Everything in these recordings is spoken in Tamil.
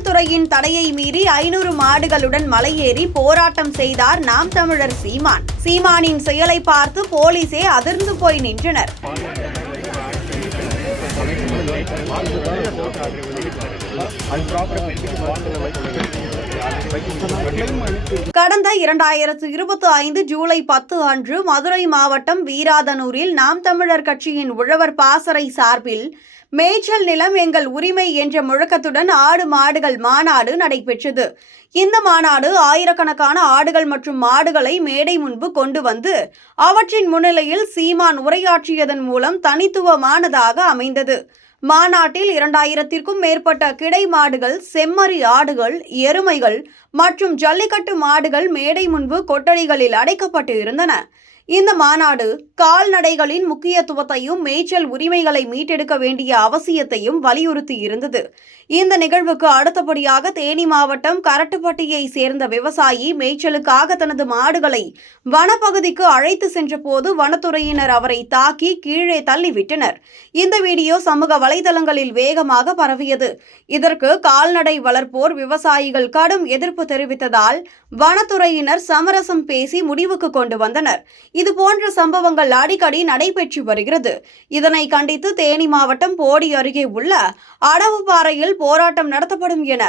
காவல்துறையின் தடையை மீறி 500 மாடுகளுடன் மலையேறி போராட்டம் செய்தார் நாம் தமிழர் சீமான். சீமானின் செயலை பார்த்து போலீசே அதிர்ந்து போய் நின்றனர். கடந்த 2025 ஜூலை 10 அன்று மதுரை மாவட்டம் வீராதனூரில் நாம் தமிழர் கட்சியின் உழவர் பாசறை சார்பில் மேய்ச்சல் நிலம் எங்கள் உரிமை என்ற முழக்கத்துடன் ஆடு மாடுகள் மாநாடு நடைபெற்றது. இந்த மாநாடு ஆயிரக்கணக்கான ஆடுகள் மற்றும் மாடுகளை மேடை முன்பு கொண்டு வந்து அவற்றின் முன்னிலையில் சீமான் உரையாற்றியதன் மூலம் தனித்துவமானதாக அமைந்தது. மாநாட்டில் 2000க்கும் மேற்பட்ட கிடை மாடுகள், செம்மறி ஆடுகள், எருமைகள் மற்றும் ஜல்லிக்கட்டு மாடுகள் மேடை முன்பு கொட்டடிகளில் அடைக்கப்பட்டு இருந்தன. இந்த மாநாடு கால்நடைகளின் முக்கியத்துவத்தையும் மேய்ச்சல் உரிமைகளை மீட்டெடுக்க வேண்டிய அவசியத்தையும் வலியுறுத்தி இருந்தது. இந்த நிகழ்வுக்கு அடுத்தபடியாக தேனி மாவட்டம் கரட்டுப்பட்டியை சேர்ந்த விவசாயி மேய்ச்சலுக்காக தனது மாடுகளை வனப்பகுதிக்கு அழைத்து சென்ற போது வனத்துறையினர் அவரை தாக்கி கீழே தள்ளிவிட்டனர். இந்த வீடியோ சமூக வலைதளங்களில் வேகமாக பரவியது. இதற்கு கால்நடை வளர்ப்போர் விவசாயிகள் கடும் எதிர்ப்பு தெரிவித்ததால் வனத்துறையினர் சமரசம் பேசி முடிவுக்கு கொண்டு வந்தனர். இதுபோன்ற சம்பவங்கள் அடிக்கடி நடைபெற்று வருகிறது. இதனை கண்டித்து தேனி மாவட்டம் போடி அருகே உள்ள அடவுப்பாறையில் போராட்டம் நடத்தப்படும் என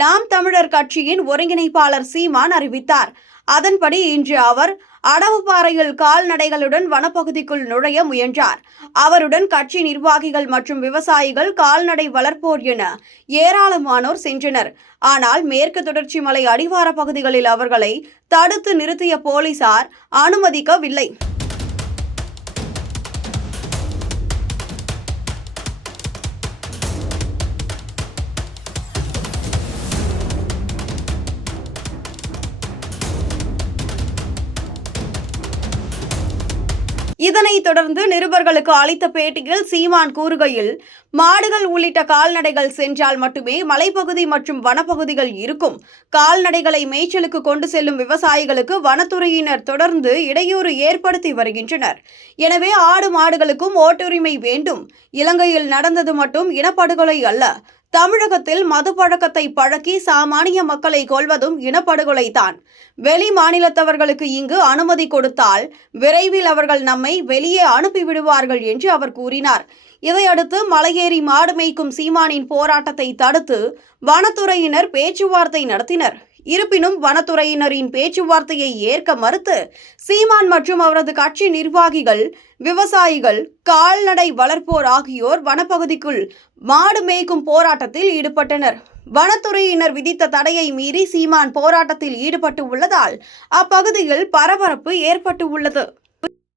நாம் தமிழர் கட்சியின் ஒருங்கிணைப்பாளர் சீமான் அறிவித்தார். அதன்படி இன்று அவர் அடவுப்பாறையில் கால்நடைகளுடன் வனப்பகுதிக்குள் நுழைய முயன்றார். அவருடன் கட்சி நிர்வாகிகள் மற்றும் விவசாயிகள், கால்நடை வளர்ப்போர் என ஏராளமானோர் சென்றனர். ஆனால் மேற்கு தொடர்ச்சி மலை அடிவார பகுதிகளில் அவர்களை தடுத்து நிறுத்திய போலீசார் அனுமதிக்கவில்லை. இதனைத் தொடர்ந்து நிருபர்களுக்கு அளித்த பேட்டியில் சீமான் கூறுகையில், மாடுகள் உள்ளிட்ட கால்நடைகள் சென்றால் மட்டுமே மலைப்பகுதி மற்றும் வனப்பகுதிகள் இருக்கும். கால்நடைகளை மேய்ச்சலுக்கு கொண்டு செல்லும் விவசாயிகளுக்கு வனத்துறையினர் தொடர்ந்து இடையூறு ஏற்படுத்தி வருகின்றனர். எனவே ஆடு மாடுகளுக்கும் ஓட்டுரிமை வேண்டும். இலங்கையில் நடந்தது மட்டும் இனப்படுகொலை அல்ல. தமிழகத்தில் மது பழக்கத்தை பழக்கி சாமானிய மக்களை கொல்வதும் இனப்படுகொலைதான். வெளி மாநிலத்தவர்களுக்கு இங்கு அனுமதி கொடுத்தால் விரைவில் அவர்கள் நம்மை வெளியே அனுப்பிவிடுவார்கள் என்று அவர் கூறினார். இதையடுத்து மலையேறி மாடு மேய்க்கும் சீமானின் போராட்டத்தை தடுத்து வனத்துறையினர் பேச்சுவார்த்தை நடத்தினர். இருப்பினும் வனத்துறையினரின் பேச்சுவார்த்தையை ஏற்க மறுத்து சீமான் மற்றும் அவரது கட்சி நிர்வாகிகள், விவசாயிகள், கால்நடை வளர்ப்போர் ஆகியோர் வனப்பகுதிக்குள் மாடு மேய்க்கும் போராட்டத்தில் ஈடுபட்டனர். வனத்துறையினர் விதித்த தடையை மீறி சீமான் போராட்டத்தில் ஈடுபட்டு உள்ளதால் அப்பகுதியில் பரபரப்பு ஏற்பட்டு உள்ளது.